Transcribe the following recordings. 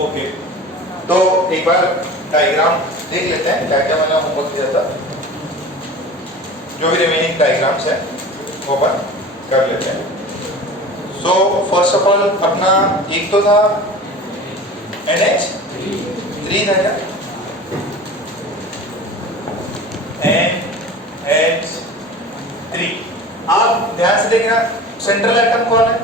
Okay, तो एक बार diagram देख लेते हैं क्या क्या मैंने होमवर्क दिया था। जो भी रिमेनिंग डायग्राम्स है वो अपन कर लेते हैं। सो फर्स्ट ऑफ ऑल अपना एक तो था NH3 था क्या, NH3। आप ध्यान से देखना सेंट्रल एटम कौन है,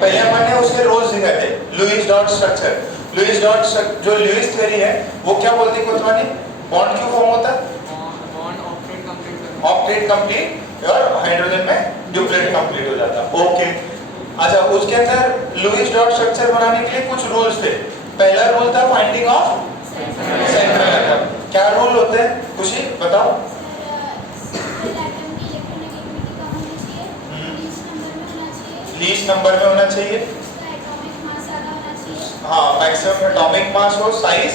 पहले अपन ने उसके रोल्स दिखाए थे। Lewis dot structure, Lewis dot जो लुईस थ्योरी है वो क्या बोलती है कोतवानी, बॉन्ड क्यों फॉर्म होता है, ऑक्टेट कंप्लीट और हाइड्रोजन में ड्यूप्लेट कंप्लीट हो जाता है। ओके, अच्छा उसके अंदर लुईस डॉट स्ट्रक्चर बनाने के लिए कुछ रूल्स थे। पहला रूल था फाइंडिंग ऑफ सेंट्रल एटम। क्या रूल होते हैं खुशी बताओ। लीस्ट नंबर में होना चाहिए, हाँ मैक्सिमम एटॉमिक मास हो, साइज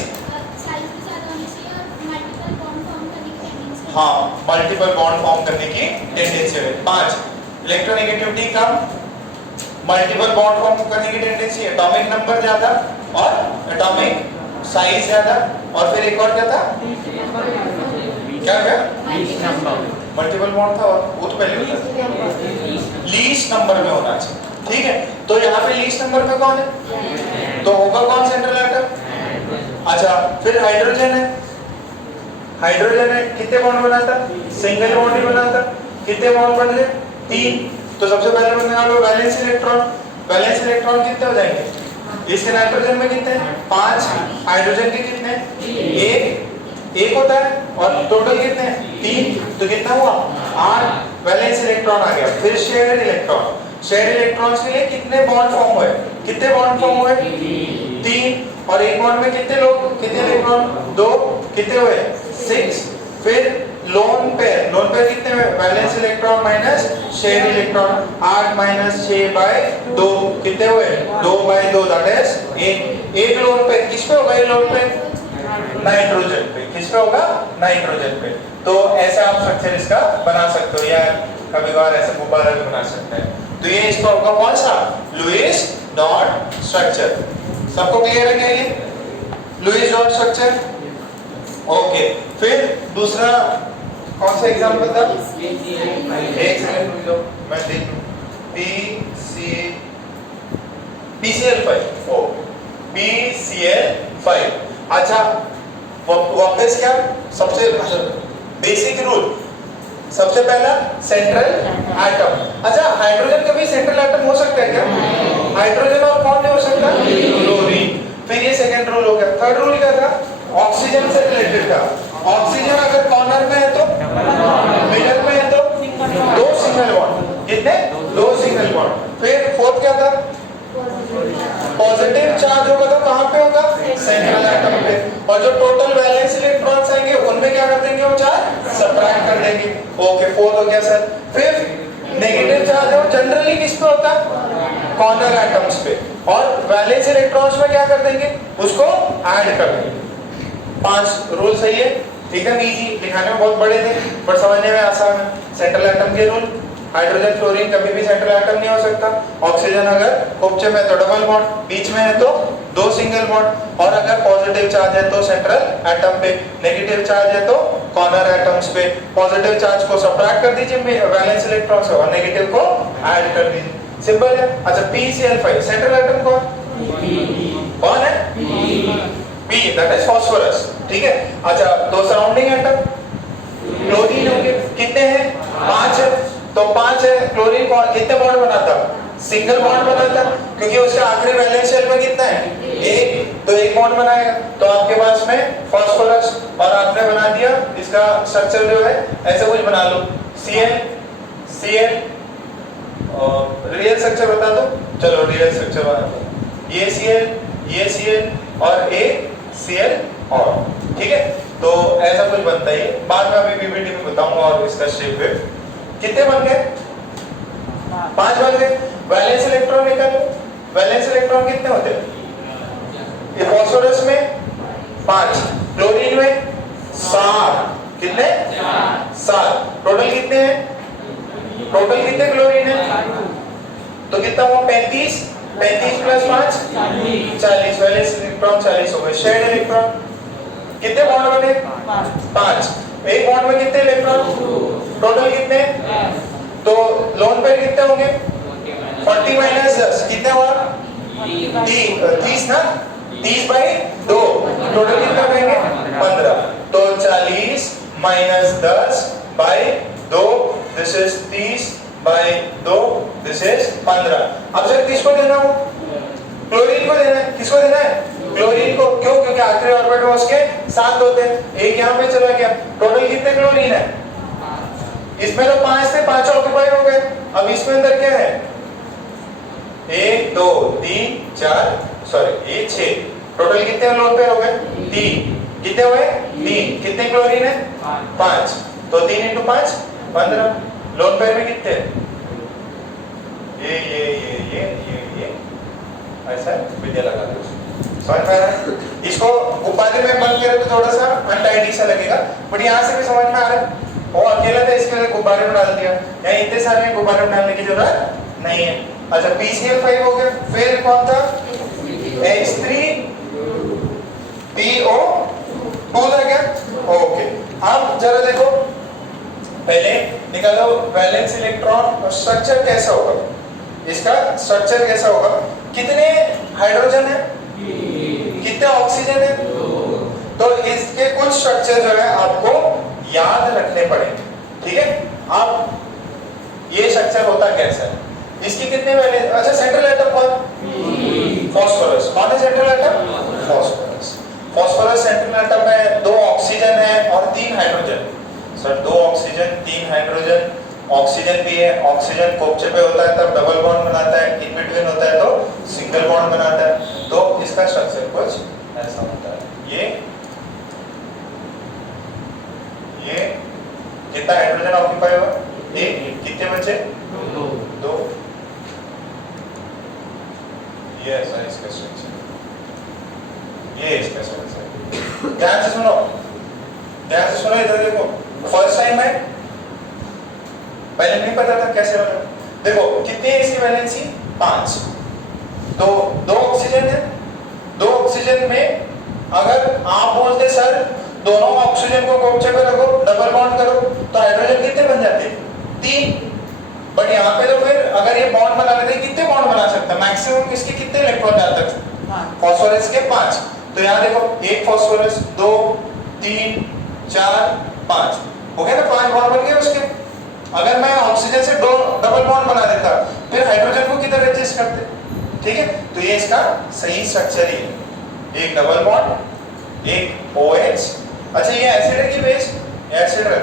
हाँ मल्टीपल बॉन्ड फॉर्म करने की टेंडेंसी है। 5 इलेक्ट्रोनेगेटिविटी कम, मल्टीपल बॉन्ड फॉर्म करने की टेंडेंसी, एटॉमिक नंबर ज्यादा और एटॉमिक साइज ज्यादा। और फिर एक और क्या था, क्या क्या मल्टीपल बॉन्ड था और वो तो पहले होता था, लीस्ट नंबर में होना चाहिए। ठीक है, तो यहाँ पे लीस्ट नंबर में कौन है, तो होगा कौन सेंट्रल एटम। अच्छा फिर हाइड्रोजन है, हाइड्रोजन है कितने बॉन्ड बनाता, सिंगल बॉन्ड ही बनाता। कितने बॉन्ड बन गए, 3। तो सबसे पहले बनने वाला वैलेंस इलेक्ट्रॉन, वैलेंस इलेक्ट्रॉन कितने हो जाएंगे, इसके नाइट्रोजन में कितने, 5, हाइड्रोजन के कितने, एक होता है और टोटल कितने, 3। तो कितना हुआ, 8 वैलेंस इलेक्ट्रॉन आ गया। फिर शेयर इलेक्ट्रॉन, शेयर इलेक्ट्रॉन्स के लिए कितने बॉन्ड फॉर्म हुए, कितने बॉन्ड फॉर्म हुए, 3। और एक बॉन्ड में कितने लोग, कितने इलेक्ट्रॉन, 2। कितने हुए, 6। फिर लोन पेयर, लोन पेयर कितने हुए, valence electron minus share electron, 8 minus 6/2 कितने हुए, 2/2 दैट इज 1। एक लोन पेयर किस पे होगा, ये लोन पेयर नाइट्रोजन पे, किस पे होगा, नाइट्रोजन पे। तो ऐसा आप स्ट्रक्चर इसका बना सकते हो या कभी कभार ऐसा गुब्बारा भी बना सकते हैं। तो ये इसका होगा कौन सा, लुईस डॉट स्ट्रक्चर। सबको क्लियर है क्या ये लुईस डॉट स्ट्रक्चर। ओके, फिर दूसरा कौन सा एग्जांपल था, एक सेकंड रुक जाओ मैं देख लूं। PCl5 ओ PCl5। अच्छा वापस क्या, सबसे बेसिक रूल, सबसे पहला सेंट्रल एटम। अच्छा हाइड्रोजन कभी सेंट्रल एटम हो सकता है क्या, हाइड्रोजन और कौन नहीं हो सकता, क्लोरीन। फिर ये सेकंड रूल हो गया। थर्ड रूल क्या था, ऑक्सीजन से रिलेटेड था। ऑक्सीजन अगर कॉर्नर में है तो, मिडल में है तो 2 सिंगल बॉन्ड, कितने, 2 सिंगल बॉन्ड। फिर फोर्थ क्या था, पॉजिटिव चार्ज होगा तो कहां पे होगा, सेंट्रल एटम पे। और जो टोटल वैलेंस इलेक्ट्रॉन्स आएंगे उनमें क्या कर देंगे, वो चार्ज सब्ट्रैक्ट कर देंगे। ओके, फोर्थ हो गया सर। फिर नेगेटिव चार्ज है वो जनरली किस पे होता है, कॉर्नर एटम्स पे। और वैलेंस इलेक्ट्रॉन्स में क्या कर देंगे, उसको ऐड कर देंगे। 5 रूल सही है, एकदम इजी, दिखाने में बहुत बड़े थे पर समझने में आसान है। सेंट्रल एटम के रूल, हाइड्रोजन फ्लोरीन कभी भी सेंट्रल एटम नहीं हो सकता। ऑक्सीजन अगर उपचे में तो डबल बॉन्ड, बीच में है तो 2 सिंगल बॉन्ड। और अगर पॉजिटिव चार्ज है तो सेंट्रल एटम पे, नेगेटिव चार्ज है तो कॉर्नर एटम्स पे। पॉजिटिव चार्ज को सब्ट्रैक्ट कर दीजिए वैलेंस इलेक्ट्रॉन से और नेगेटिव को ऐड कर दीजिए, सिंपल है। अच्छा PCl5 सेंट्रल एटम कौन है, P दैट इज फास्फोरस। ठीक है, अच्छा तो सराउंडिंग एटम क्लोरीन होंगे, कितने हैं, 5 है। तो 5 है, क्लोरीन कितने बॉन्ड बनाता, सिंगल बॉन्ड बनाता, क्योंकि उसका आखिरी वैलेंस शेल में कितना है, 1। तो 1 बॉन्ड बनाएगा। तो आपके पास में फास्फोरस, और आपने बना दिया इसका स्ट्रक्चर जो है ऐसे कुछ बना लो, Cl रियल स्ट्रक्चर बता दो, चलो रियल स्ट्रक्चर बना दो, ये Cl और Cl और, ठीक है। तो ऐसा कुछ बनता है, बाद में अभी पीपीटी में बताऊंगा। और इसका शेप है कितने बन गए, 5 बन गए। वैलेंस इलेक्ट्रॉन निकालो, वैलेंस इलेक्ट्रॉन कितने होते हैं, फास्फोरस में 5, क्लोरीन में 7, कितने 7। टोटल कितने हैं, टोटल कितने क्लोरीन है, तो कितना हुआ 35 35 प्लस 5 40 वैलेंस इलेक्ट्रॉन 40 हो गए। शेयर्ड इलेक्ट्रॉन कितने बॉन्ड बने? 5। एक बॉन्ड में कितने इलेक्ट्रॉन? टोटल कितने? तो लोन पेयर कितने होंगे? 40 माइनस 10 कितने हुआ? 30 ना, 30/2 टोटल कितना बनेंगे? 15। तो 40 minus 10/2 this is 30/2 this is 15। अब सर किसको देना हो? क्लोरीन को देना है। किसको देना है? क्लोरीन को। क्यों? क्योंकि आखिरी ऑर्बिट में उसके 7 होते हैं, एक यहाँ पे चला गया। टोटल कितने क्लोरीन है? इसमें तो 5 थे, 5 ऑक्यूपाई हो गए। अब इसमें अंदर क्या है? 1 2 3 4 सॉरी ये 6। टोटल कितने लोन पेयर हो गए? 3। कितने हुए? 3। कितने क्लोरीन है? 5। तो 3 × 5 15। लोन पेयर में कितने? ये ऐसा विद्या लगा दो। समझ में आ रहा है? इसको गुब्बारे में बंद करें तो थोड़ा सा अनटाइडी सा लगेगा, बट यहाँ से भी समझ में आ रहा है। वो अकेला था इसके लिए गुब्बारे में डाल दिया, यहाँ इतने सारे गुब्बारे में डालने की जरूरत नहीं है। अच्छा PCl5 हो गया। फिर कौन था? H3PO2 था क्या? ओके। अब जरा देखो, पहले निकालो वैलेंस इलेक्ट्रॉन और स्ट्रक्चर कैसा होगा। इसका स्ट्रक्चर कैसा होगा? कितने हाइड्रोजन है? कितने ऑक्सीजन है? तो इसके कुछ स्ट्रक्चर जो है आपको याद रखने पड़ेंगे, ठीक है? अब ये स्ट्रक्चर होता कैसा है? इसकी कितने वैलेंस? अच्छा सेंट्रल एटम कौन? फास्फोरस। कौन है central atom? Phosphorus. Phosphorus central atom में 2 ऑक्सीजन है और 3 hydrogen. Sir 2 oxygen 3 hydrogen. Oxygen भी है, ऑक्सीजन कोपचे पे होता है तब डबल बॉन्ड बनाता है, इन बिटवीन होता है तो सिंगल बॉन्ड बनाता है। तो इसका स्ट्रक्चर कुछ ऐसा होता है। ये कितना हाइड्रोजन ऑक्यूपाई हुआ? 1। कितने बचे? 2। ये ऐसा इसका स्ट्रक्चर, ये इसका स्ट्रक्चर। ध्यान से सुनो, ध्यान से सुनो, इधर देखो। फर्स्ट टाइम है, पहले नहीं पता था कैसे बना। देखो कितनी है इसकी वैलेंसी? 5। तो 2 ऑक्सीजन है। 2 ऑक्सीजन में अगर आप बोलते सर दोनों ऑक्सीजन को कोपचे पे रखो, डबल बॉन्ड करो, तो हाइड्रोजन कितने बन जाते? 3। बट यहाँ पे तो फिर अगर ये बॉन्ड बना लेते कितने बॉन्ड बना सकता है? मैक्सिमम इसके कितने इलेक्ट्रॉन जा सकते? फास्फोरस के 5। तो यहाँ देखो 1 फास्फोरस, 2 3 4 5 हो गया ना, 5 बॉन्ड बन गए उसके। अगर मैं ऑक्सीजन से 2 डबल बॉन्ड बना देता फिर हाइड्रोजन को किधर एडजस्ट करते? ठीक है, तो ये इसका सही स्ट्रक्चर ही है। एक डबल बॉन्ड, एक OH। अच्छा ये एसिड है कि बेस? एसिड है,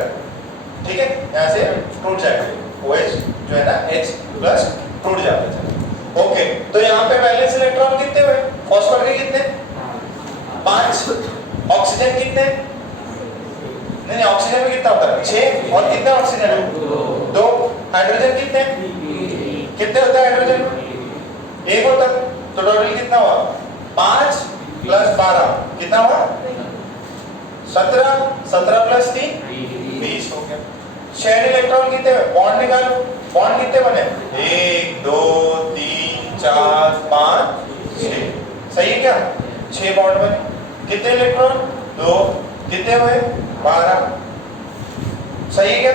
ठीक है, यहाँ से टूट जाएगा OH जो है ना H प्लस टूट जाता है। ओके, तो यहाँ पे वैलेंस इलेक्ट्रॉन कितने हुए? फास्फोरस के कितने? 5। ऑक्सीजन कितने? नहीं ऑक्सीजन में कितना होता है? 6। और कितने ऑक्सीजन है? 2। हाइड्रोजन कितने? कितने होता है हाइड्रोजन? 1 होता है। तो टोटल कितना हुआ? 5 + 12 कितना हुआ? 17। 17 + 3 20 हो गया। शेयर इलेक्ट्रॉन कितने? बॉन्ड निकालो। बॉन्ड कितने बने? 1 2 3 4 5 6। सही है क्या? 6 बॉन्ड बने। कितने इलेक्ट्रॉन? 2। कितने हुए? 12। सही है क्या?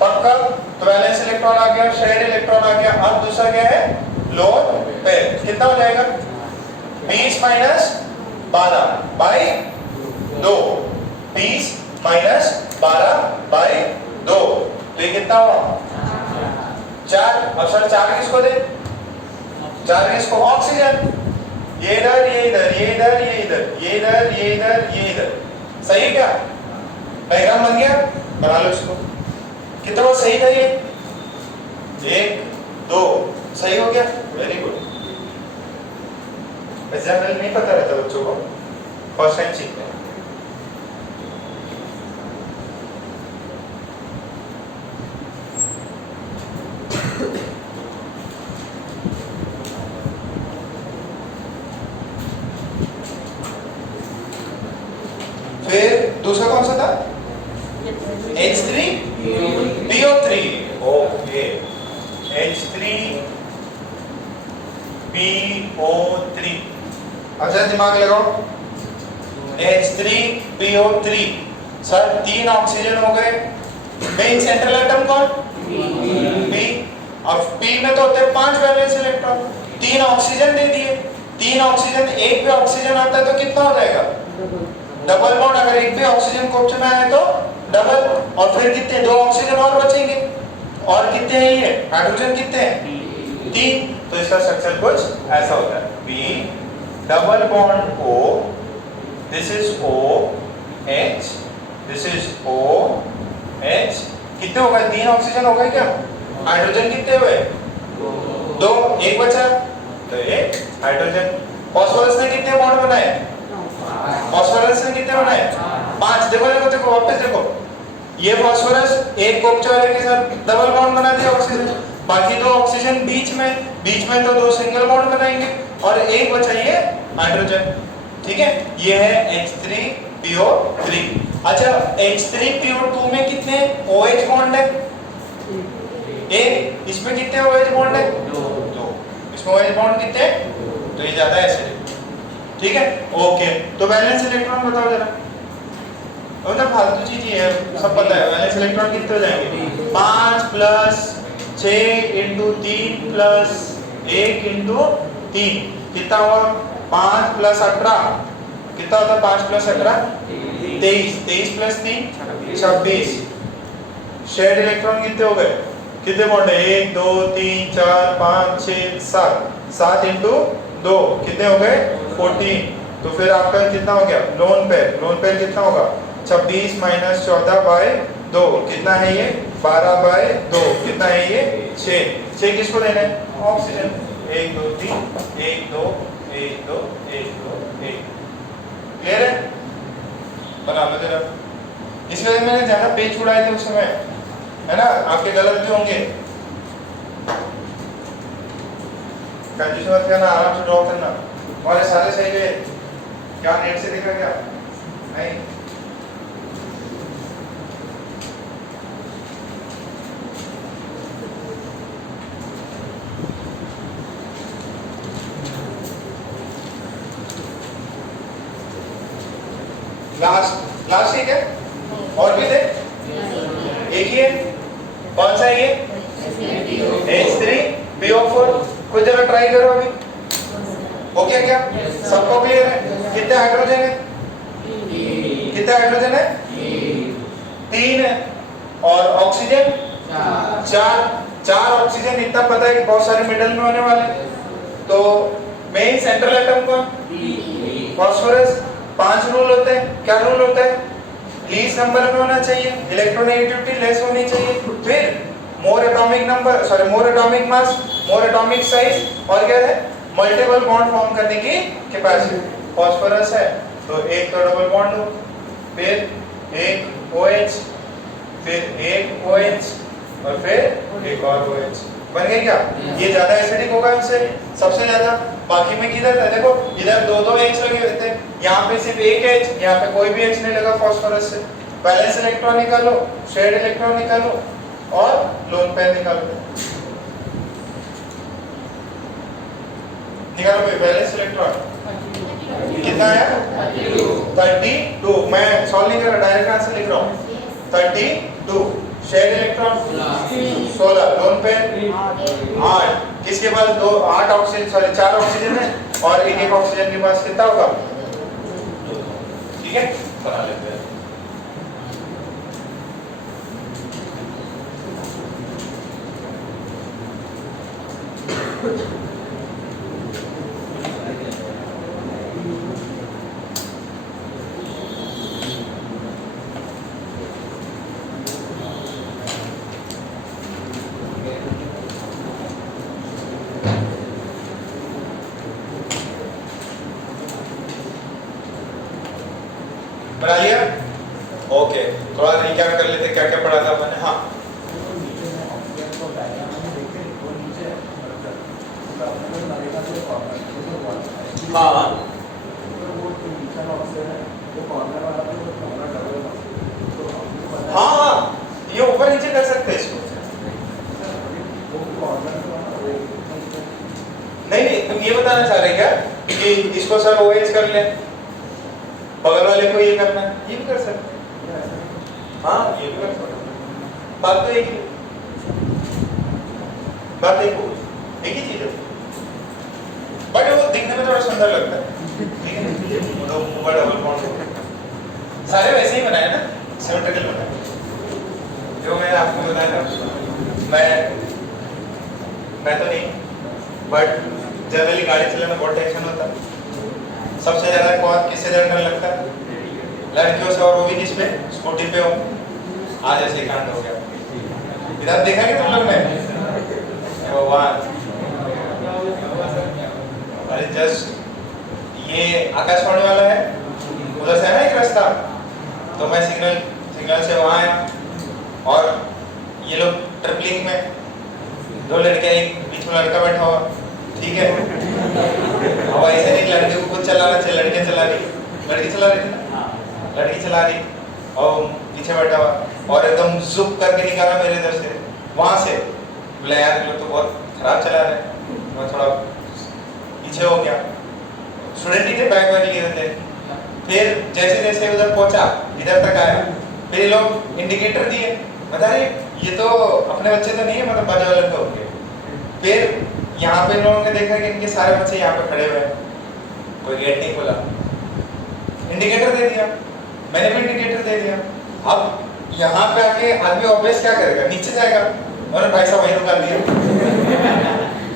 पक्का? तो वैलेंस इलेक्ट्रॉन आ गया, शेयर इलेक्ट्रॉन आ गया। अब दूसरा क्या है? Lone pair. कितना हो जाएगा? 20 - 12/2। 20 - 12/2। तो ये कितना हुआ? 4। अब सर 4 किसको दे? 4 किसको? ऑक्सीजन। ये इधर, ये इधर, ये इधर, ये इधर, ये इधर, ये इधर, ये इधर। सही है क्या? डायग्राम बन गया? बना लो इसको। कितना सही था ये? 1 2 सही हो गया। Very good. जनरल नहीं पता रहता बच्चों को, फर्स्ट टाइम सीखते हैं। फिर दूसरा कौन सा था? H3PO3। Okay, H3 PO3। अच्छा दिमाग लगाओ, H3PO3 सर 3 ऑक्सीजन हो गए। मेन सेंट्रल एटम कौन? P। अब P में तो होते हैं 5 वैलेंस इलेक्ट्रॉन, 3 ऑक्सीजन दे दिए। 3 ऑक्सीजन, एक पे ऑक्सीजन आता है तो कितना हो जाएगा? Double bond. अगर एक पे ऑक्सीजन कोष्ठ में आए तो डबल, और फिर कितने? 2 ऑक्सीजन और बचेंगे। और कितने हैं ये हाइड्रोजन? कितने हैं? 3। तो इसका स्ट्रक्चर कुछ ऐसा होता है, P double bond O, this is O H, this is O H। कितने हो गए? 3 ऑक्सीजन हो गए क्या? हाइड्रोजन कितने हुए? 2, एक बचा तो एक हाइड्रोजन। फास्फोरस ने कितने बॉन्ड बनाए? फास्फोरस ने कितने बनाए? 5। देखो देखो देखो, वापस देखो, ये फास्फोरस एक कोष्ठ वाले के साथ डबल बॉन्ड बना दिया ऑक्सीजन, बाकी 2 ऑक्सीजन बीच में तो 2 सिंगल बॉन्ड बनाएंगे, और एक बचा ये हाइड्रोजन। ठीक है, ये है H3PO3। अच्छा, H3PO2 में कितने OH बॉन्ड है? एक। इसमें कितने OH बॉन्ड है? 2। इसमें OH बॉन्ड कितने? तो ये ज्यादा एसिडिक। ठीक है, ओके। तो वैलेंस इलेक्ट्रॉन बताओ जरा, मतलब फालतू चीज ही है, सब पता है। वैलेंस इलेक्ट्रॉन कितने हो जाएंगे? 5 प्लस 6 इंटू 3 प्लस 1 इंटू 3 कितना हुआ? 5 प्लस 18 कितना होता है? 5 प्लस 18 23, 23 प्लस 3 26। शेयर्ड इलेक्ट्रॉन कितने हो गए? कितने बॉन्ड है? 1 2 3 4 5 6 7, 7 इंटू 2 कितने हो गए? 14। तो फिर आपका कितना हो गया? लोन पेयर कितना होगा? 26 माइनस 14 बाय 2 कितना है ये? 12 बाय 2 कितना है ये? 6। 6 किसको देना है? ऑक्सीजन। 1 2 3 1 2 1 2 1 2 1। क्लियर है? बना लो जरा। इस वजह मैंने ज्यादा पेज उड़ाए थे उस समय, है ना? आपके गलत भी होंगे, कंफ्यूजन मत करना, आराम से ड्रॉ करना। और सारे सही है क्या? नेट से देखा क्या? नहीं। लास्ट एक है, और भी थे? एक ही है। कौन सा है ये? H3PO4। कुछ जरा ट्राई करो अभी। हो गया क्या? सबको क्लियर है? कितने हाइड्रोजन है? कितने हाइड्रोजन है? 3 है। और ऑक्सीजन 4 ऑक्सीजन। इतना पता है कि बहुत सारे मिडल में होने वाले। तो मेन सेंट्रल एटम कौन? फास्फोरस। 5 रूल होते हैं। क्या रूल होता है? लीस्ट नंबर में होना चाहिए, इलेक्ट्रोनेगेटिविटी लेस होनी चाहिए, फिर मोर एटॉमिक मास, मोर एटॉमिक साइज, और क्या है? मल्टीपल बॉन्ड फॉर्म करने की कैपेसिटी। फास्फोरस है तो एक तो डबल बॉन्ड हो, फिर एक OH, फिर एक OH, और फिर एक और OH। बन गए क्या? ये ज्यादा एसिडिक होगा इनसे, सबसे ज्यादा। बाकी में किधर था? देखो इधर 2 H लगे हुए थे, यहाँ पे सिर्फ एक H, यहाँ पे कोई भी H नहीं लगा फास्फोरस से। वैलेंस इलेक्ट्रॉन निकालो, शेयर्ड इलेक्ट्रॉन निकालो, और लोन पेयर निकालो। निकालो भाई वैलेंस इलेक्ट्रॉन कितना है? 32। मैं सॉल्व नहीं कर रहा, डायरेक्ट आंसर लिख रहा हूँ। 32। Shared electron 16, lone pair 8। किसके पास 8 ऑक्सीजन, सॉरी 4 ऑक्सीजन है, और एक ऑक्सीजन के पास कितना होगा? ठीक है, बना लेते हैं। बना लिया? ओके, थोड़ा रिकैप कर लेते क्या क्या पढ़ा था मैंने। हाँ, हाँ, ये ऊपर नीचे कर सकते हैं इसको। नहीं तुम ये रहे क्या कि इसको सर ओएच कर ले, बगल वाले को ये करना है, ये भी कर सकते हैं। हाँ ये भी कर सकते हैं। बात तो एक ही, बात एक ही चीज है, बट वो दिखने में थोड़ा सुंदर लगता है। ठीक है, दो ऊपर डबल बॉन्ड सारे वैसे ही बनाए ना, सिमेट्रिकल बनाए। जो मैं आपको बताया ना, मैं तो नहीं, बट जनरली गाड़ी चलाने में बहुत टेंशन होता है। सबसे ज्यादा कौन किससे डर लगता है? लड़कियों से, और वो भी किस पे? स्कूटी पे हो। आज ऐसे कांड हो गया इधर, देखा कि तुम लोग ने? भगवान, अरे जस्ट ये आकाशवाणी वाला है, उधर से है ना एक रास्ता, तो मैं सिग्नल से वहां आया और ये लोग ट्रिपलिंग में, दो लड़के, एक बीच में लड़का बैठा हुआ, ठीक है। अब ऐसे नहीं लड़के को खुद चलाना चाहिए, लड़के चला रही, लड़की चला रही थी ना, लड़की चला रही और पीछे बैठा हुआ और एकदम जुप करके निकाला मेरे इधर से, वहां से। बोला यार लोग तो बहुत खराब चला रहे हैं, मैं थोड़ा पीछे हो गया। स्टूडेंट ही थे, बैग वैग लिए थे। फिर जैसे जैसे उधर पहुंचा, इधर तक आया, फिर ये लोग इंडिकेटर दिए, बता रहे ये तो अपने बच्चे तो नहीं है, मतलब बाजू वाले तो होंगे। फिर यहाँ पे लोगों ने देखा कि इनके सारे बच्चे यहाँ पे खड़े हुए हैं, कोई गेट नहीं खोला, इंडिकेटर दे दिया, मैंने भी इंडिकेटर दे दिया। अब यहाँ पे आके आदमी ऑब्वियस क्या करेगा, नीचे जाएगा, और भाई साहब वहीं रुका दिया।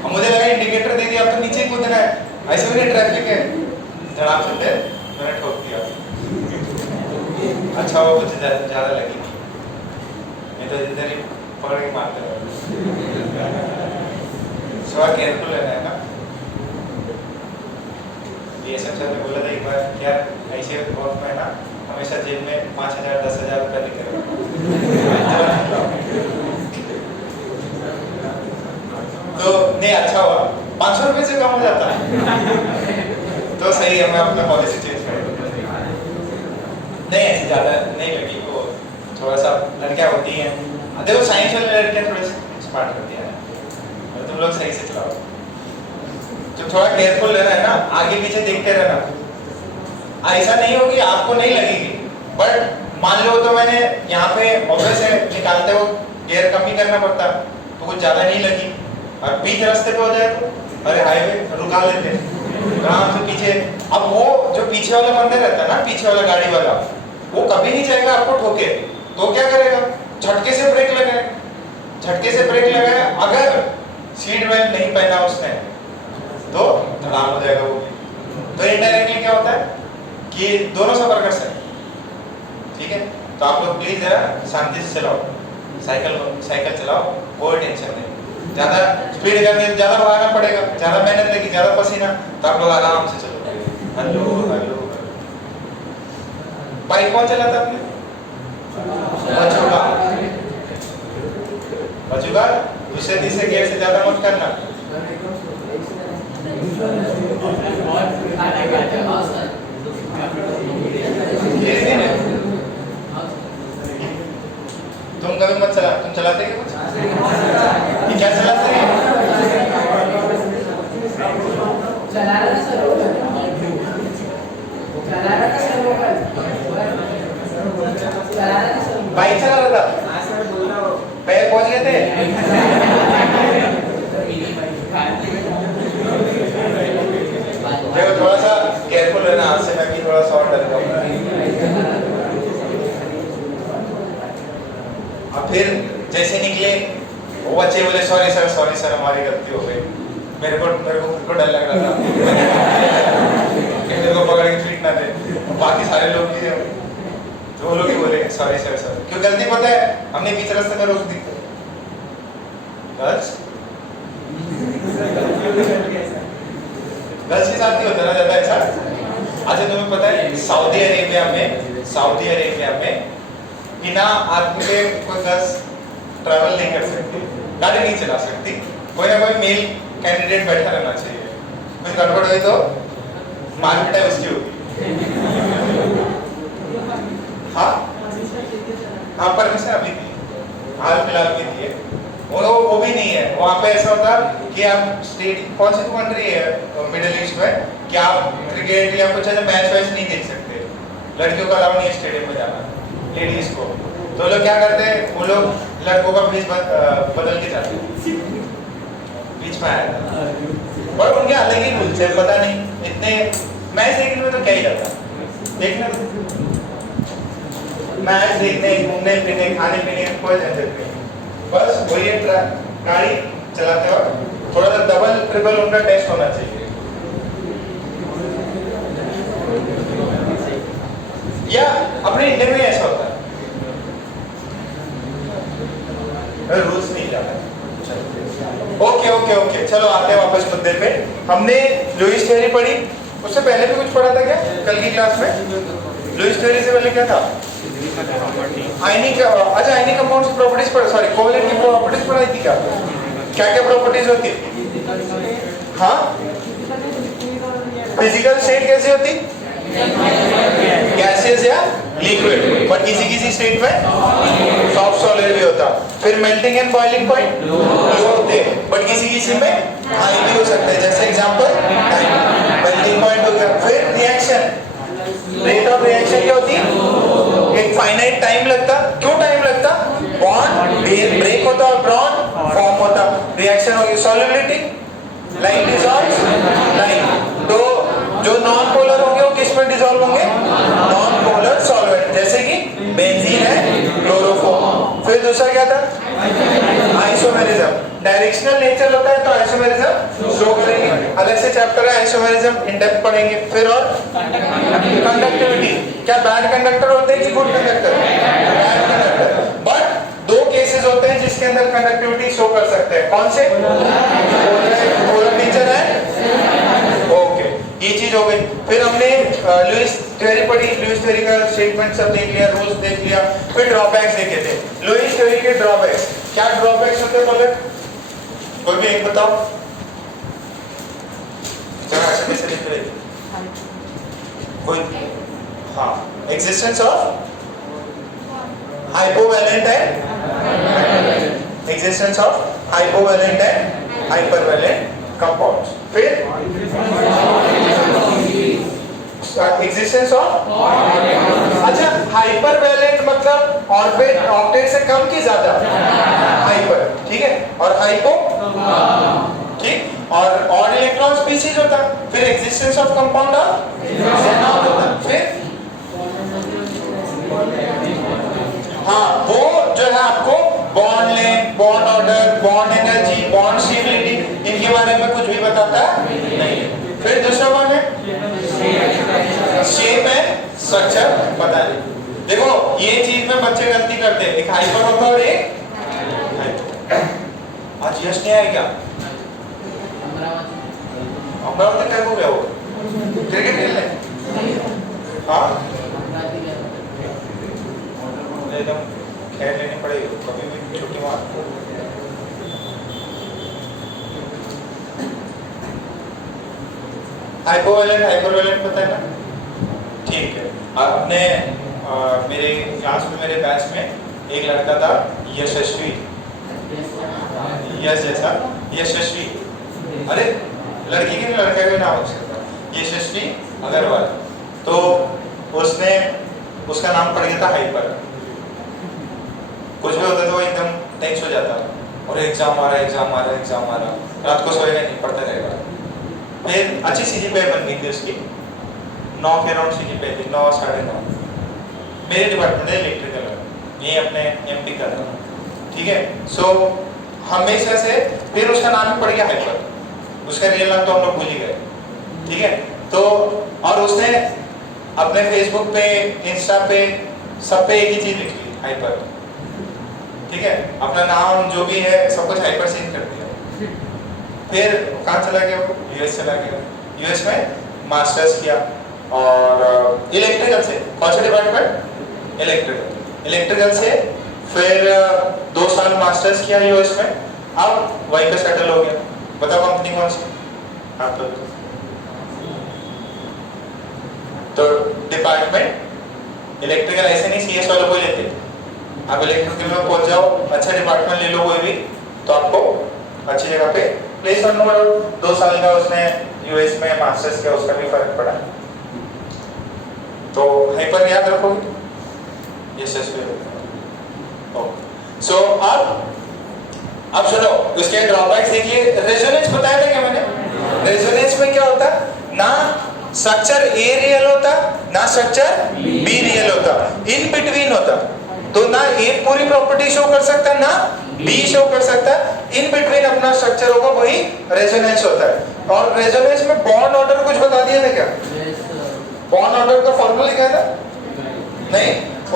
अब मुझे लगा इंडिकेटर दे दिया, अब तो नीचे ही कूदना है, ऐसे भी नहीं ट्रैफिक है, धड़ाम से मैंने ठोक दिया। अच्छा वो कुछ ज्यादा लगी नहीं तो इधर ही पकड़ के मारते रहे। थोड़ा केयरफुल रहना है ना। ये सब सर ने बोला था एक बार, यार ऐसे वक्त में ना हमेशा जेब में 5,000 10,000 रुपया लेके रखो। तो नहीं, अच्छा हुआ 500 रुपये से कम हो जाता तो सही है, मैं अपना पॉलिसी चेंज कर दूंगा। नहीं ऐसे ज्यादा नहीं लगी, वो थोड़ा सा लड़कियां होती हैं, देखो साइंस वाले लड़कियां थोड़े स्मार्ट होती हैं, तुम लोग सही से चलाओ। जो थोड़ा केयरफुल रहना है ना, आगे पीछे देखते रहना, ऐसा नहीं होगी आपको नहीं लगेगी, बट मान लो तो मैंने यहाँ पे ऑब्वियस है निकालते हो गियर कम ही करना पड़ता, तो कुछ ज्यादा नहीं लगी, और बीच रास्ते पे हो जाए तो अरे हाईवे रुका लेते आराम से पीछे। अब वो जो पीछे वाला बंदा रहता है ना, पीछे वाला गाड़ी वाला, वो कभी नहीं चाहेगा आपको ठोके, तो क्या करेगा, झटके से ब्रेक लगाए, झटके से ब्रेक लगाए, अगर सीट बेल्ट नहीं पहना उसने तो धड़ाम हो जाएगा वो। तो इनडायरेक्टली क्या होता है कि दोनों सफर कर सकते, ठीक है। तो आप लोग प्लीज जरा शांति से चलाओ, साइकिल चलाओ, कोई टेंशन नहीं, ज्यादा स्पीड करने ज्यादा भगाना पड़ेगा, ज्यादा मेहनत लगी, ज्यादा पसीना, तो आप लोग आराम से चलो। हेलो हेलो, बाइक कौन चलाता आपने? बचूगा, दूसरे तीसरे गियर से ज्यादा मत करना। तुम कभी मत चला, तुम चलाते हैं कुछ? ये क्या चलाते हैं? बाइक चला रहा था, पैर पहुंच गए थे। देखो थोड़ा सा केयरफुल रहना, हाथ से मैं भी थोड़ा सा और डर जाऊंगा। अब फिर जैसे निकले वो बच्चे बोले सॉरी सर हमारी गलती हो गई। मेरे को डर लग रहा था कि मेरे को पकड़ के फीट ना दे, बाकी सारे लोग भी जो लोग ही बोले सॉरी सर क्यों, गलती पता है हमने बीच रास्ते में रोक दी। गर्ल्स के साथ नहीं होता ना ज्यादा ऐसा। अच्छा तुम्हें पता है सऊदी अरेबिया में बिना आदमी के कोई गर्ल्स ट्रैवल नहीं कर सकती, गाड़ी नहीं चला सकती, कोई ना कोई मेल कैंडिडेट बैठा रहना चाहिए, कुछ गड़बड़ हुई तो मारपीट है उसकी होगी। हाँ परमिशन अभी थी, हाल फिलहाल भी थी, वो भी नहीं है। वहाँ पे ऐसा होता कि आप स्टेट कौन सी कंट्री है मिडिल ईस्ट में कि आप क्रिकेट या कुछ ऐसे मैच वैच नहीं देख सकते, लड़कियों का अलाउ नहीं है स्टेडियम में जाना, लेडीज को। तो लोग क्या करते हैं, वो लोग लड़कों का बीच बदल के जाते हैं, बीच में आया था और उनके अलग ही रूल्स है, पता नहीं इतने मैच देखने में तो क्या ही जाता है, देखने मैच देखने, घूमने फिरने, खाने पीने का कोई झंझट नहीं, बस वही गाड़ी चलाते वक्त थोड़ा सा डबल ट्रिपल उनका टेस्ट होना चाहिए, या अपने इंडिया में ऐसा होता है रूल्स नहीं जाता। ओके ओके ओके, चलो आते हैं वापस मुद्दे पे। हमने लुईस थ्योरी पढ़ी, उससे पहले भी कुछ पढ़ा था क्या कल की क्लास में? लुईस थ्योरी से पहले क्या था? आयनिक, अच्छा आयनिक कंपाउंड्स की प्रॉपर्टीज पढ़ा, सॉरी कोवैलेंट की प्रॉपर्टीज पढ़ाई थी क्या? क्या क्या प्रॉपर्टीज होती? हाँ, फिजिकल स्टेट कैसी होती? गैसियस या लिक्विड, पर किसी किसी स्टेट में सॉफ्ट सॉलिड भी होता। फिर मेल्टिंग एंड बॉइलिंग पॉइंट लो होते, बट किसी किसी में हाई भी हो सकते हैं, जैसे एग्जांपल मेल्टिंग पॉइंट हो गया। फिर रिएक्शन, रेट ऑफ रिएक्शन क्या होती? एक फाइनाइट टाइम लगता। क्यों टाइम लगता? बॉन्ड ब्रेक होता और बॉन्ड फॉर्म होता, रिएक्शन होगी। सॉल्युबिलिटी, लाइट डिसॉल्व्स लाइट, तो जो नॉन पोलर होंगे वो किस में डिसॉल्व होंगे? नॉन पोलर सॉल्वेंट, जैसे कि बेंजीन है, क्लोरोफॉर्म। फिर दूसरा क्या था? आइसोमेरिज्म, डायरेक्शनल नेचर होता है तो आइसोमेरिज्म शो करेंगे, अलग से चैप्टर है आइसोमेरिज्म, इन डेप्थ पढ़ेंगे। फिर और कंडक्टिविटी, क्या बैड कंडक्टर होते हैं कि good conductor? Bad conductor, but दो केसेस होते हैं जिसके अंदर कंडक्टिविटी शो कर सकते हैं, कौन से? पोलर नेचर है, ओके, ये चीज हो गई। फिर हमने लुईस थ्योरी पढ़ी, लुईस थ्योरी का स्टेटमेंट सब देख लिया, रूल्स देख लिया। फिर ड्रॉबैक्स देखे थे, लुईस थ्योरी के ड्रॉबैक्स। क्या ड्रॉबैक्स होते हैं बोले? कोई भी एक बताओ जरा अच्छे से लिख रहे कोई। हाँ, existence of hypovalent and existence of hypovalent and hypervalent compounds. फिर एक्जिस्टेंस ऑफ, अच्छा हाइपरवैलेंट मतलब ऑर्बिट ऑक्टेट से कम की ज्यादा, हाइपर, ठीक है, और हाइपो, ठीक, और ऑड इलेक्ट्रॉन स्पीशीज होता। फिर existence of compound of xenon होता। फिर हाँ, वो जो है आपको bond length, bond order, bond energy, bond stability, इनके बारे में कुछ भी बताता नहीं। फिर दूसरा कौन है? शेप एंड स्ट्रक्चर पता नहीं। देखो ये चीज में बच्चे गलती करते हैं, एक हाइपर होता है और एक आज यश नहीं आया क्या? अमरावती क्या हो गया वो? क्रिकेट खेलने? हाँ, एकदम खेल लेनी पड़ेगी, कभी भी छुट्टी मार। हाइपोवैलेंट हाइपरवैलेंट पता है ना? ठीक है, आपने मेरे क्लास में, मेरे बैच में एक लड़का था यशस्वी, यश जैसा यशस्वी, अरे लड़की के लड़का का नाम हो सकता है यशस्वी अग्रवाल। तो उसने, उसका नाम पड़ गया था हाइपर। कुछ भी होता था वो एकदम टेंस हो जाता, और एग्जाम आ रहा है, एग्जाम आ रहा है, एग्जाम आ रहा, रात को सोएगा नहीं, पढ़ता रहेगा। फिर अच्छी सीजीपीए बन गई थी उसकी, 9 के अराउंड सीजीपीए थी, 9 साढ़े 9। मेरे डिपार्टमेंट है इलेक्ट्रिकल, ये अपने एमपी का था, ठीक है। सो हमेशा से फिर उसका नाम पड़ गया हाइपर, उसका रियल नाम तो हम लोग भूल ही गए, ठीक है। तो और उसने अपने फेसबुक पे, इंस्टा पे, सब पे एक ही चीज लिखी, हाइपर, ठीक है। अपना नाम जो भी है सब कुछ हाइपर चेंज कर दिया। फिर कहाँ चला गया वो? यूएस चला गया, यूएस में मास्टर्स किया, और इलेक्ट्रिकल से, कौन सा डिपार्टमेंट? इलेक्ट्रिकल, इलेक्ट्रिकल से फिर 2 साल मास्टर्स किया यूएस में, अब वहीं पे सेटल हो गया। बताओ कंपनी कौन सी? आप तो डिपार्टमेंट इलेक्ट्रिकल ऐसे नहीं सीएस वालों को लेते, आप इलेक्ट्रिकल में पहुंच जाओ, अच्छा डिपार्टमेंट ले लो कोई भी, तो आपको अच्छी जगह पे प्लीज डोंट नो डाउट 2 साल का उसने यूएस में मास्टर्स किया, उसका भी फर्क पड़ा। तो हाइपर याद रखोगे, यस यस ओके। सो अब सुनो उसके ड्रॉबैक्स देखिए। रेजोनेंस बताया था क्या मैंने? रेजोनेंस में क्या होता, ना स्ट्रक्चर ए रियल होता ना स्ट्रक्चर बी रियल होता, इन बिटवीन होता। तो ना ए पूरी प्रॉपर्टी शो कर सकता ना बी शो कर सकता, इन बिटवीन अपना स्ट्रक्चर होगा, वही रेजोनेंस होता है। और रेजोनेंस में बॉन्ड ऑर्डर कुछ बता दिया था क्या? बॉन्ड ऑर्डर का फॉर्मूला क्या था? नहीं,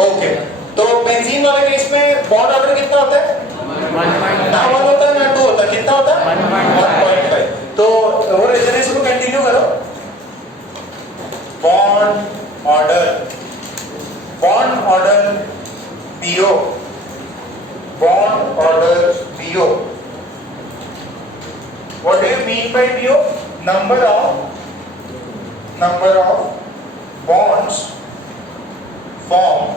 ओके। तो बेंजीन वाले केस में बॉन्ड ऑर्डर कितना होता है? ना 1 होता है ना 2 होता है, कितना होता है? 1.5। तो वो रेजोनेंस को कंटिन्यू करो। Bond order PO, bond order PO. What do you mean by PO? Number of bonds formed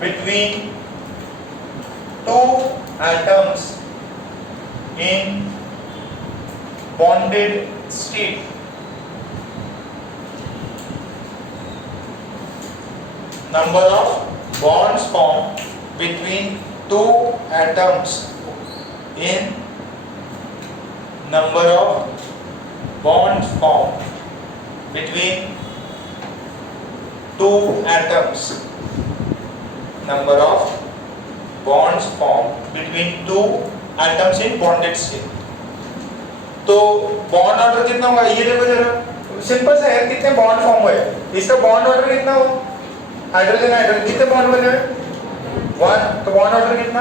between two atoms in bonded state. Number of bonds formed between two atoms in number of bonds formed between two atoms, number of bonds formed between two atoms in bonded state. तो bond order कितना होगा ये देखो जरा, simple सा है, कितने bond form हुए, इसका बॉन्ड ऑर्डर कितना हो, हाइड्रोजन हाइड्रोजन कितने बॉन्ड बने हुए? 1, तो बॉन्ड ऑर्डर कितना?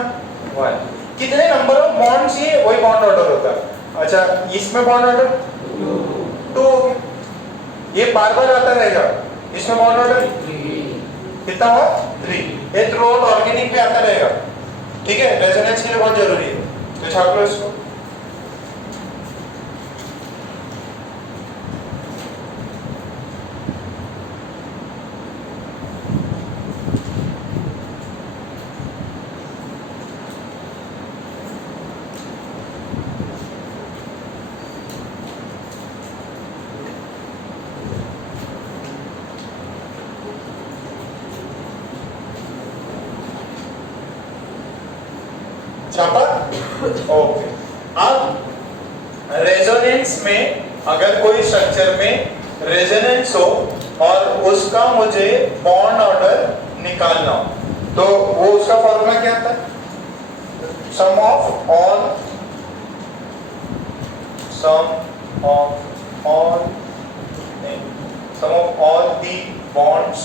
1। कितने नंबर ऑफ बॉन्ड्स ये वही बॉन्ड ऑर्डर होता है। अच्छा इसमें बॉन्ड ऑर्डर 2, ये बार बार आता रहेगा, इसमें बॉन्ड ऑर्डर कितना हुआ? 3। ये थ्रू आउट ऑर्गेनिक पे आता रहेगा, ठीक है, रेजोनेंस के लिए बहुत जरूरी है, तो छाप लो इसको। छापा? ओके। अब रेजोनेंस में अगर कोई स्ट्रक्चर में रेजोनेंस हो और उसका मुझे बॉन्ड ऑर्डर निकालना हो, तो वो उसका फॉर्मूला क्या था? Sum of all the bonds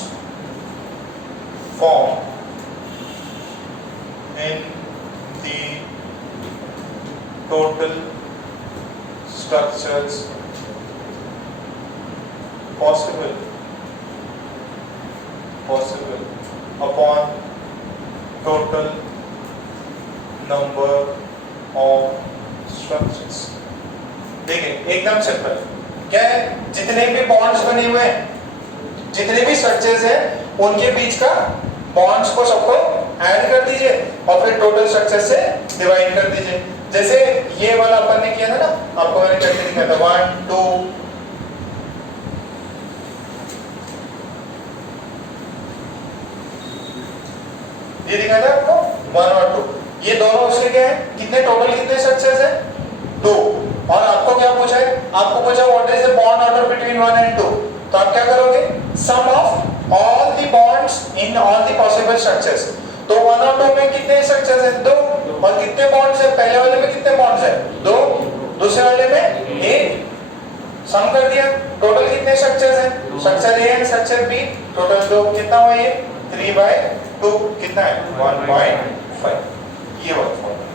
form in the total structures possible upon total number of structures। देखिए एकदम सिंपल क्या है, जितने भी बॉन्ड्स बने हुए हैं, जितने भी स्ट्रक्चर्स हैं, उनके बीच का बॉन्ड्स को सबको ऐड कर दीजिए और फिर टोटल स्ट्रक्चर से डिवाइड कर दीजिए। जैसे ये वाला अपन ने किया था ना, आपको मैंने करके दिखाया था 1 2, ये दिखाया था आपको 1 और 2, ये दोनों उसके क्या है, कितने टोटल कितने स्ट्रक्चर्स है? 2। और आपको क्या पूछा है? आपको पूछा what is the bond order between 1 and 2, तो आप क्या करोगे? Sum of all the bonds in all the possible structures. तो 1 और 2 में कितने स्ट्रक्चर्स हैं? 2। और कितने बॉन्ड्स हैं? पहले वाले में कितने बॉन्ड्स हैं? 2। दूसरे वाले में 1। सम कर दिया, टोटल कितने स्ट्रक्चर्स हैं? Structure A and structure B, total 2, कितना हुआ ये? 3/2, कितना है? 1.5। ये वाला फॉर्मूला।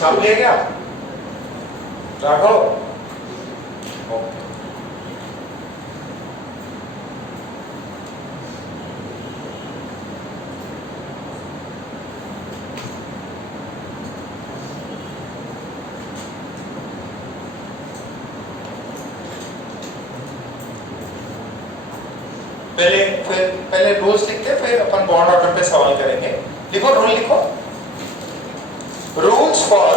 छाप लिया क्या? राघव ओके। पहले रूल्स लिखते फिर अपन बॉन्ड ऑर्डर पे सवाल करेंगे। लिखो रूल लिखो। Rules for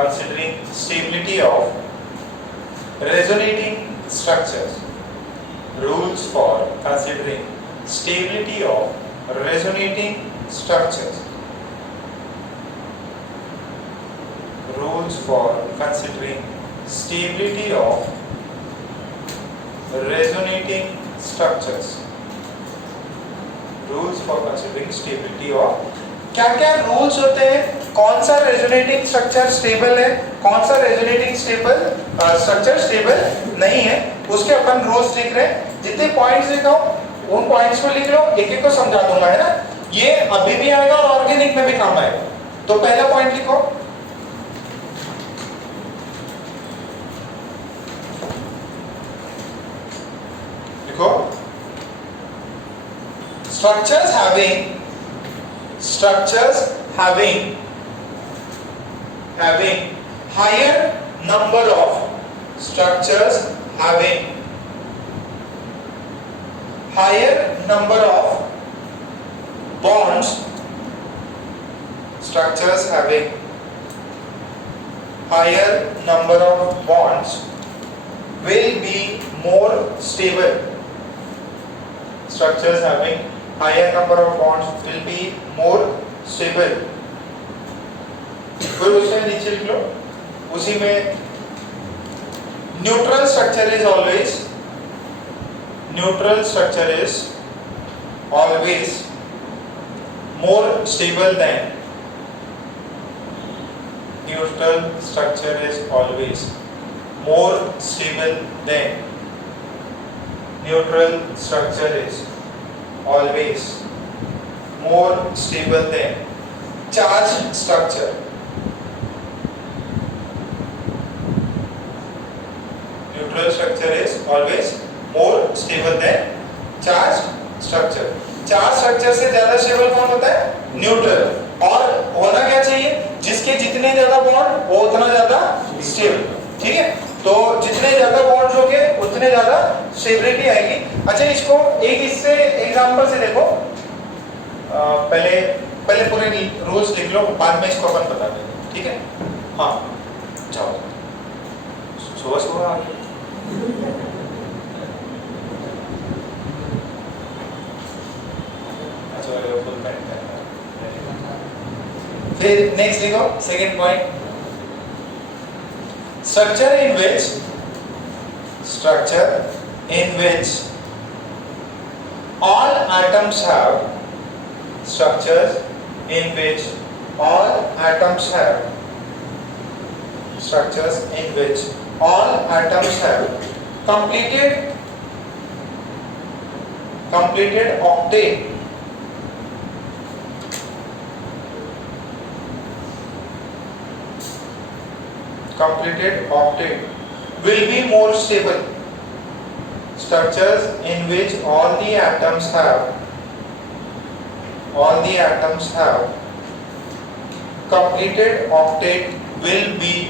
considering stability of resonating structures. Rules for considering stability of resonating structures. Rules for considering stability of resonating structures. Rules for considering stability of क्या क्या रूल्स होते हैं? कौन सा रेजोनेटिंग स्ट्रक्चर स्टेबल है, कौन सा रेजोनेटिंग स्ट्रक्चर स्टेबल नहीं है, उसके अपन रूल्स लिख रहे हैं। जितने पॉइंट्स लिखा हूं उन पॉइंट्स को लिख लो, एक एक को समझा दूंगा, है ना। ये अभी भी आएगा और ऑर्गेनिक में भी काम आएगा। तो पहला पॉइंट लिखो, structures having higher number of bonds, structures having higher number of bonds will be more stable. Structures having higher number of bonds will be more stable. फिर उसमें नीचे लिख लो, उसी में neutral structure is always more stable than charged structure. Neutral structure is always more stable than charged structure. Charge structure से ज्यादा stable कौन होता है? न्यूट्रल। और होना क्या चाहिए? जिसके जितने ज्यादा बॉन्ड वो उतना ज्यादा स्टेबल। ठीक है, तो जितने ज्यादा बॉन्ड्स होंगे उतने ज्यादा स्टेबिलिटी आएगी। अच्छा, इसको एक इससे एग्जांपल से देखो। पहले पूरे रूल्स लिख लो, बाद में इसको अपन बता देंगे। ठीक है, हाँ जाओ सुबह फिर नेक्स्ट लिखो, second point, structure in which all atoms have completed octet will be more stable. Structures in which all the atoms have completed octet will be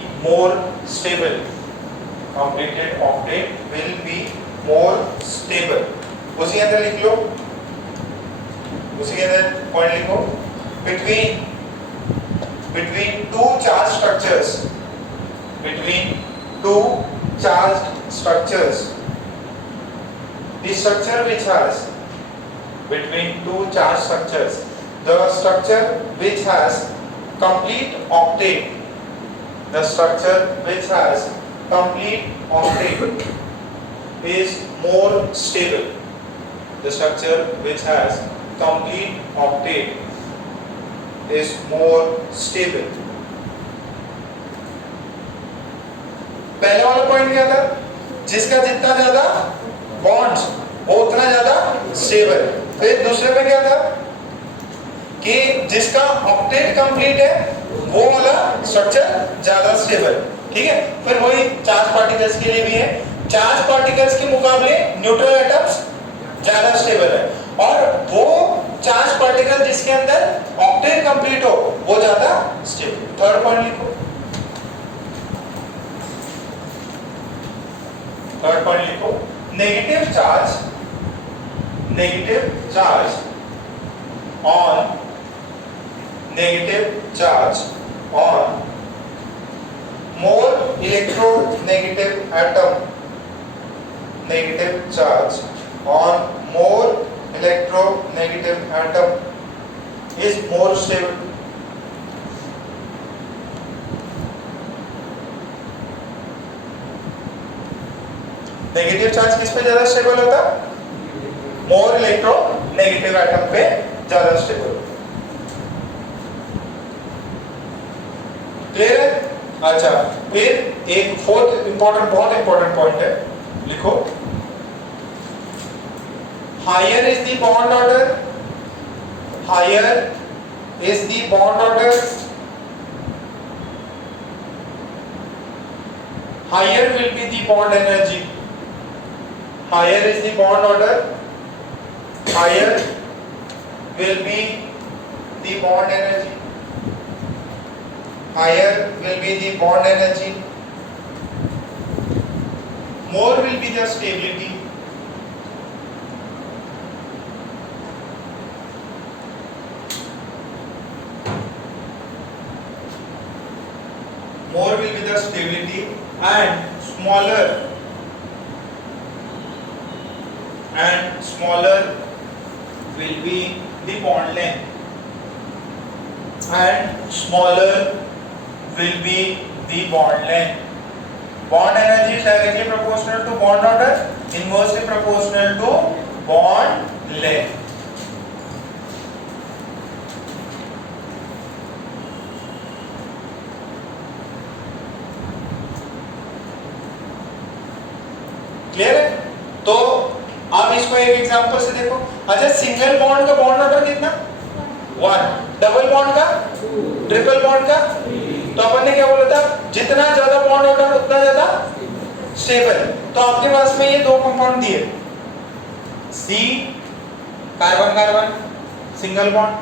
more stable. उसी के अंदर लिख लो, उसी के अंदर पॉइंट लिखो, between two charged structures, the structure which has between two charged structures, the structure which has complete octet is more stable. The structure which has complete octet is more stable. पहले वाला point क्या था? जिसका जितना ज्यादा bonds वो उतना ज्यादा स्टेबल। फिर दूसरे में क्या था कि जिसका ऑक्टेट कंप्लीट है वो वाला स्ट्रक्चर ज्यादा स्टेबल। ठीक है, फिर वही चार्ज पार्टिकल्स के लिए भी है, चार्ज पार्टिकल्स के मुकाबले न्यूट्रल एटम्स ज्यादा स्टेबल है, और वो चार्ज पार्टिकल जिसके अंदर ऑक्टेट कंप्लीट हो वो ज्यादा स्टेबल। थर्ड पॉइंट लिखो, थर्ड पॉइंट लिखो, negative charge on more electronegative atom, negative charge on more electronegative atom is more stable. Negative charge किस पे ज्यादा स्टेबल होता? मोर इलेक्ट्रोनेगेटिव एटम पे ज्यादा स्टेबल होता। क्लियर है? अच्छा, फिर एक फोर्थ इंपॉर्टेंट, बहुत इंपॉर्टेंट पॉइंट है, लिखो, higher is the bond order, higher is the bond order, higher will be the bond energy, higher is the bond order, higher will be the bond energy, higher will be the bond energy, more will be the stability, more will be the stability, and smaller will be the bond length, and smaller will be the bond length. Bond energy is directly proportional to bond order, inversely proportional to bond length. Clear है? तो आप इसको एक example से देखो। अच्छा, single bond का bond order कितना? 1, डबल बॉन्ड का, ट्रिपल बॉन्ड का, तो अपन ने क्या बोला था, जितना ज्यादा बॉन्ड ऑर्डर उतना ज्यादा स्टेबल। तो आपके पास में ये दो कंपाउंड दिए, C carbon carbon single bond,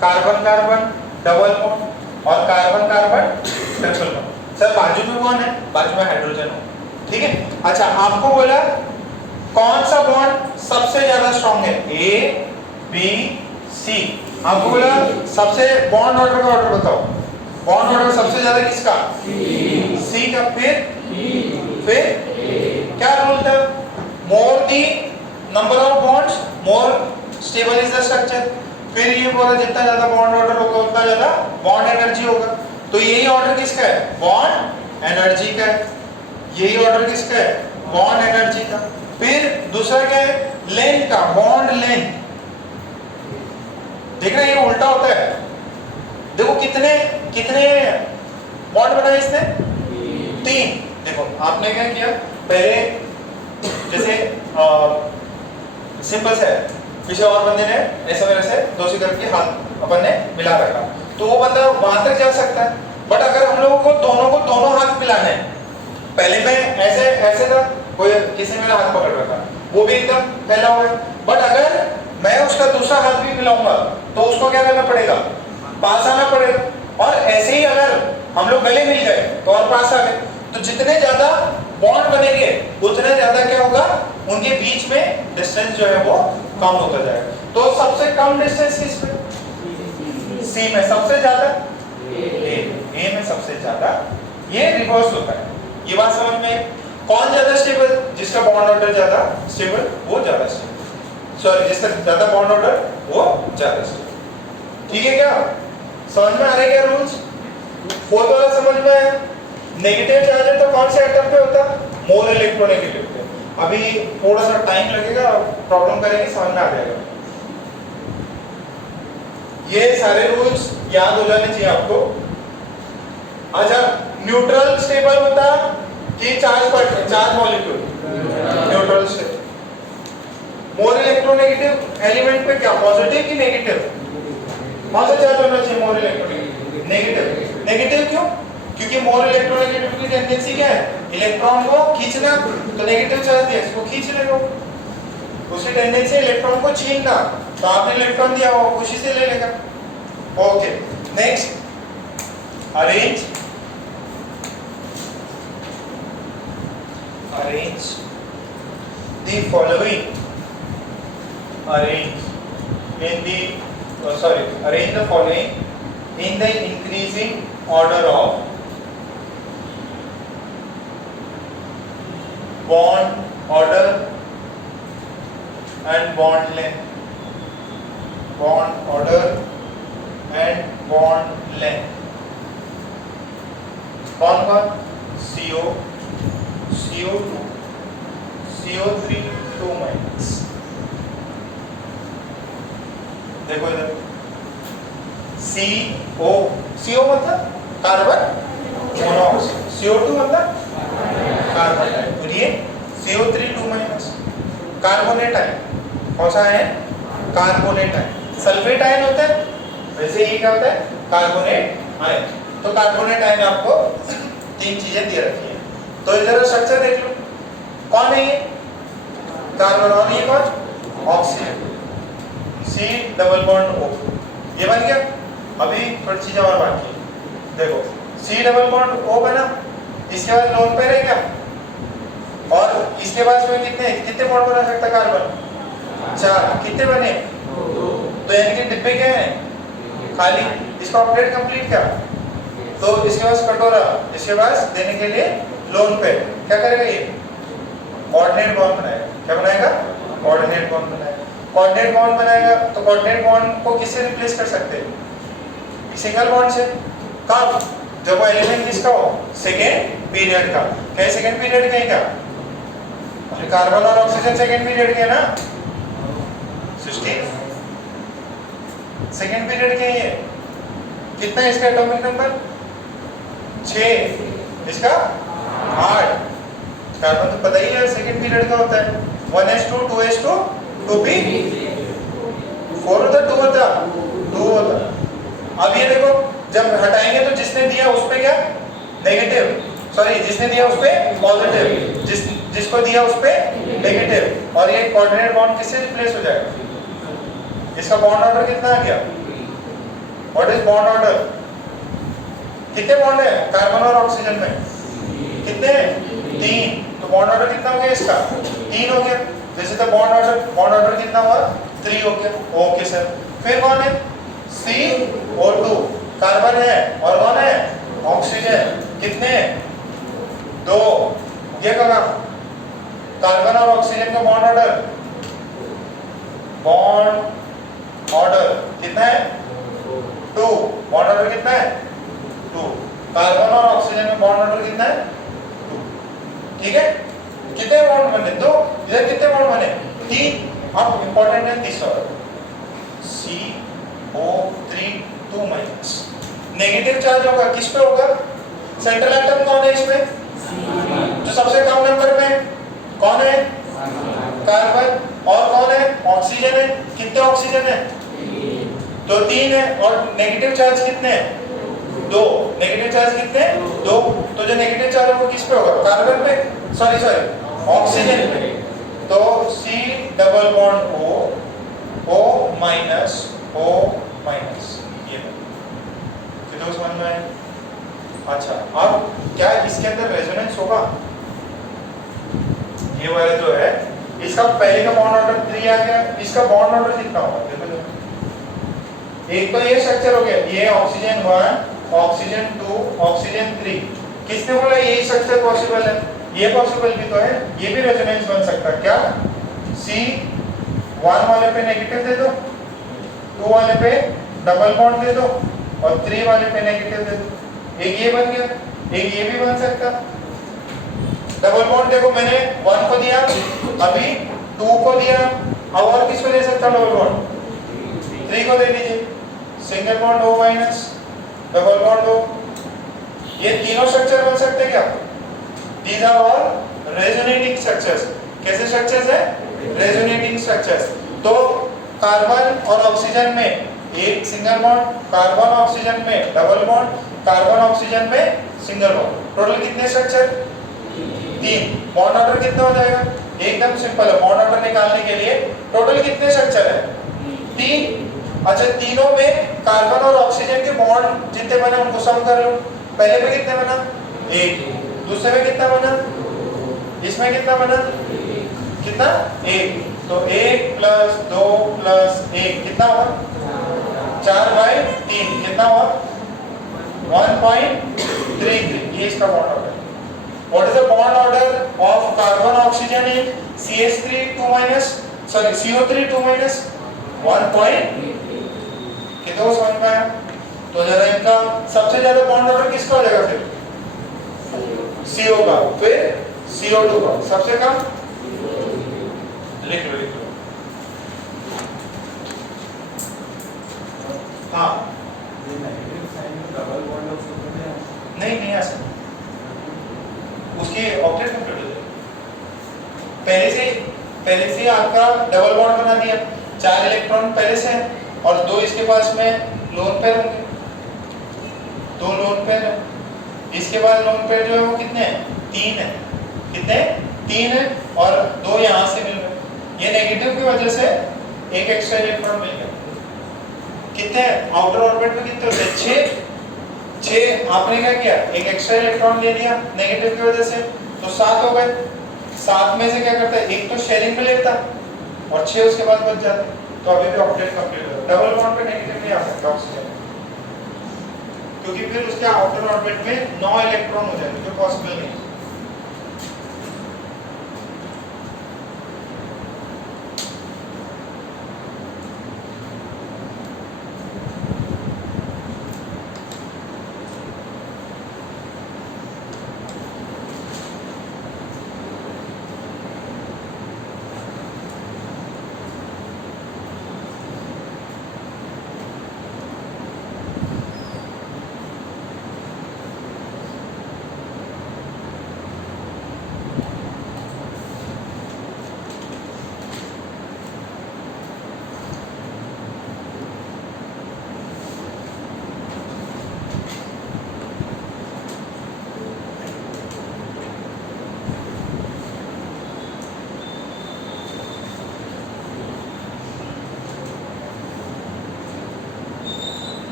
carbon carbon double bond, और carbon carbon triple bond. Sir बाजू में कौन है? बाजू में हाइड्रोजन हो। ठीक है, अच्छा, आपको बोला कौन सा बॉन्ड सबसे ज्यादा स्ट्रॉन्ग है, A, B, C। आपको बोला सबसे बॉन्ड ऑर्डर का ऑर्डर बताओ, बॉन्ड ऑर्डर सबसे ज्यादा किसका? C का। फिर क्या रूल था? More the number of bonds more stable is the structure. फिर ये बोला जितना ज्यादा बॉन्ड ऑर्डर होगा उतना ज्यादा बॉन्ड एनर्जी होगा। तो यही ऑर्डर किसका है? बॉन्ड एनर्जी का है। यही ऑर्डर किसका है? बॉन्ड एनर्जी का। फिर दूसरा क्या है? लेंथ का, बॉन्ड लेंथ। देखना ये उल्टा होता है। देखो कितने कितने बॉन्ड बनाए इसने? 3। देखो आपने क्या किया, पहले जैसे सिंपल से पीछे और बंदे ने ऐसे मेरे से दोषी करके हाथ अपन ने मिला रखा, तो वो बंदा वहां तक जा सकता है। बट अगर हम लोगों को दोनों हाथ मिलाने हैं, पहले मैं ऐसे था, कोई किसी मेरा हाथ पकड़ रखा, वो भी एकदम फैला हुआ है। बट अगर मैं उसका दूसरा हाथ भी मिलाऊंगा तो उसको क्या करना पड़ेगा? पास आना पड़ेगा। और ऐसे ही अगर हम लोग गले मिल गए तो और पास आ गए। तो जितने ज्यादा बॉन्ड बनेंगे उतने ज्यादा क्या होगा, उनके बीच में डिस्टेंस जो है वो कम होता जाएगा। तो सबसे कम डिस्टेंस किस में? सी में। सबसे ज्यादा ए में सबसे ज्यादा। ये रिवर्स होता है। ये बात समझ में? कौन ज्यादा स्टेबल? जिसका बॉन्ड ऑर्डर ज्यादा स्टेबल वो ज्यादा स्टेबल, सॉरी जिसका ज्यादा बॉन्ड ऑर्डर वो ज्यादा स्टेबल। ठीक है, क्या समझ में आ रहा है? क्या रूल्स? फोर्थ वाला समझ में आया? नेगेटिव चार्ज है तो कौन से एटम पे होता? मोर इलेक्ट्रोनेगेटिव पे। अभी थोड़ा सा टाइम लगेगा, प्रॉब्लम करेंगे, समझ में आ जाएगा। ये सारे रूल्स याद हो जाने चाहिए आपको। अच्छा, न्यूट्रल स्टेबल होता कि charge molecule? Neutral stable. More electronegative element पे क्या पॉजिटिव कि नेगेटिव? कौन सा चार्ज होना चाहिए मोर इलेक्ट्रोनेगेटिव? नेगेटिव। नेगेटिव क्यों? क्योंकि मोर इलेक्ट्रोनेगेटिव की टेंडेंसी क्या है? इलेक्ट्रॉन को खींचना, तो नेगेटिव चार्ज दिया इसको खींच लेगा। उसकी टेंडेंसी इलेक्ट्रॉन को छीनना, तो आपने इलेक्ट्रॉन दिया वो खुशी से ले लेगा। Okay, next, arrange the following, arrange the following in the increasing order of bond order and bond length. Bond order and bond length. कौन कौन? CO, CO2, CO3 2 minus. देखो इधर CO मतलब कार्बन मोनोऑक्साइड, CO2 मतलब carbon, और ये CO3 2 minus carbonate ion. कौन सा है? Carbonate ion. सल्फेट आयन होता है, वैसे ये क्या होता है? Carbonate ion. तो कार्बोनेट आयन आपको तीन चीजें दे रखी है। तो इधर स्ट्रक्चर देख लो, कौन है ये? कार्बन, और ये कौन? Oxygen, C double bond O, ये बन गया। अभी थोड़ी चीजें और बाकी है। देखो C डबल बॉन्ड O बना, इसके बाद लोन पेयर है क्या? और इसके बाद में कितने बॉन्ड बना सकता कार्बन? 4। कितने बने? 2। तो यानी कि डिब्बे क्या है? खाली। इसका ऑपरेट कंप्लीट क्या? तो इसके पास कटोरा, इसके पास देने के लिए लोन पेयर। क्या करेगा ये? कोऑर्डिनेट बॉन्ड बनाएगा। क्या बनाएगा? कोऑर्डिनेट बॉन्ड बनाएगा। कोऑर्डिनेट बॉन्ड बनाएगा तो कोऑर्डिनेट बॉन्ड को किससे रिप्लेस कर सकते हैं? सिंगल बॉन्ड से। कब? जब वो एलिमेंट किसका हो? सेकेंड पीरियड का। क्या सेकेंड पीरियड का है क्या? अरे कार्बन और ऑक्सीजन सेकेंड पीरियड के है ना? 16 सेकेंड पीरियड के ये। कितना है इसका एटॉमिक नंबर? 6। इसका 8। कार्बन तो पता ही है सेकंड पीरियड का होता है। 1s2 2s2 2p 4 होता, 2 होता, 2 होता। अब ये देखो, जब हटाएंगे तो जिसने दिया उस पे क्या? नेगेटिव, सॉरी जिसने दिया उस पे पॉजिटिव, जिसको दिया उस पे नेगेटिव, और ये कोऑर्डिनेट बॉन्ड किससे रिप्लेस हो जाएगा? इसका बॉन्ड ऑर्डर कितना आ गया? What is bond order? कितने बॉन्ड है कार्बन और ऑक्सीजन में? कितने? 3। तो बॉन्ड ऑर्डर कितना हो गया इसका? 3 हो गया। जैसे तो बॉन्ड ऑर्डर कितना हुआ? 3 हो गया। Okay sir. फिर कौन है? CO2 कार्बन है, और कौन है? ऑक्सीजन। कितने? 2। ये कहा कार्बन और ऑक्सीजन का बॉन्ड ऑर्डर कितना है? 2। बॉन्ड ऑर्डर कितना है? 2। कार्बन और ऑक्सीजन में बॉन्ड ऑर्डर कितना है? 2। ठीक है। कितने बॉन्ड बने? 2। इधर कितने बॉन्ड बने? 3। अब इंपॉर्टेंट है तीसरा, CO3 2 माइनस। नेगेटिव चार्ज होगा किस पे होगा? सेंट्रल एटम कौन है इसमें? जो सबसे कम नंबर में कौन है? कार्बन। और कौन है? ऑक्सीजन है। कितने ऑक्सीजन है? तो 3 है। और नेगेटिव चार्ज कितने हैं? 2। नेगेटिव चार्ज कितने हैं? 2। तो जो नेगेटिव चार्ज है वो किस पे होगा? कार्बन पे, सॉरी ऑक्सीजन पे। तो C double bond O minus O minus, ये कितना समझ में आया? अच्छा, अब क्या इसके अंदर रेजोनेंस होगा? ये वाला जो है इसका पहले का बॉन्ड ऑर्डर 3 आ गया, इसका बॉन्ड ऑर्डर कितना होगा? देखो, एक तो ये स्ट्रक्चर हो गया, ये ऑक्सीजन 1 ऑक्सीजन 2 ऑक्सीजन 3। किसने बोला ये स्ट्रक्चर पॉसिबल है? ये पॉसिबल भी तो है, ये भी रेजोनेंस बन सकता है। क्या? C1 वाले पे नेगेटिव दे दो, 2 वाले पे डबल बॉन्ड दे दो, और 3 वाले पे नेगेटिव दे दो। एक ये बन गया, एक ये भी बन सकता। डबल बॉन्ड देखो, मैंने 1 को दिया, अभी 2 को दिया, अब और किसको दे सकता डबल बॉन्ड? 3 को दे दीजिए। Single bond O minus, double bond O। ये तीनों स्ट्रक्चर बन सकते हैं क्या? These are all resonating structures। कैसे स्ट्रक्चर्स है? Resonating structures. तो कार्बन और ऑक्सीजन में एक सिंगल बॉन्ड, कार्बन ऑक्सीजन में डबल बॉन्ड, कार्बन ऑक्सीजन में सिंगल बॉन्ड। टोटल कितने स्ट्रक्चर? 3। बॉन्ड ऑर्डर कितना हो जाएगा? एकदम सिंपल है, बॉन्ड ऑर्डर निकालने के लिए टोटल कितने स्ट्रक्चर है? 3। अच्छा, तीनों में कार्बन और ऑक्सीजन के बॉन्ड जितने बने उनको सम कर लो। पहले में कितने बना? 1। दूसरे में कितना बना? इसमें कितना बना? कितना? 1। तो 1 प्लस 2 प्लस 1 कितना हुआ? 4/3 कितना हुआ? 1.33। ये इसका bond order. What is the bond order of carbon oxygen in CH3 2 minus, sorry CO3 2 minus 1. कितना को समझ में आया? तो जरा इनका सबसे ज्यादा बॉन्ड ऑर्डर किसका हो जाएगा फिर? CO का, फिर CO2 का, सबसे कम लिख लो। हाँ नहीं आ सकता, उसकी ऑक्टेट कंप्लीट हो जाएगी। पहले से आपका डबल बॉन्ड बना दिया, 4 इलेक्ट्रॉन पहले से है और 2 इसके पास में लोन पेयर होंगे, 2 लोन पेयर है। इसके बाद लोन पेयर जो है वो कितने हैं? 3 है। कितने? 3 है और 2 यहाँ से मिल गए। ये नेगेटिव की वजह से एक एक्स्ट्रा इलेक्ट्रॉन मिल गया। कितने आउटर ऑर्बिट में कितने होते हैं? 6 आपने क्या किया? एक एक्स्ट्रा इलेक्ट्रॉन ले लिया नेगेटिव की वजह से, तो 7 हो गए। 7 में से क्या करता है? एक तो शेयरिंग में लेता और 6 उसके बाद बच जाते, तो अभी भी ऑक्टेट कंप्लीट हो। डबल बॉन्ड पे नेगेटिव नहीं आ सकता ऑक्सीजन, क्योंकि फिर उसके आउटर ऑर्बिट में 9 इलेक्ट्रॉन हो जाएंगे, जो पॉसिबल नहीं है।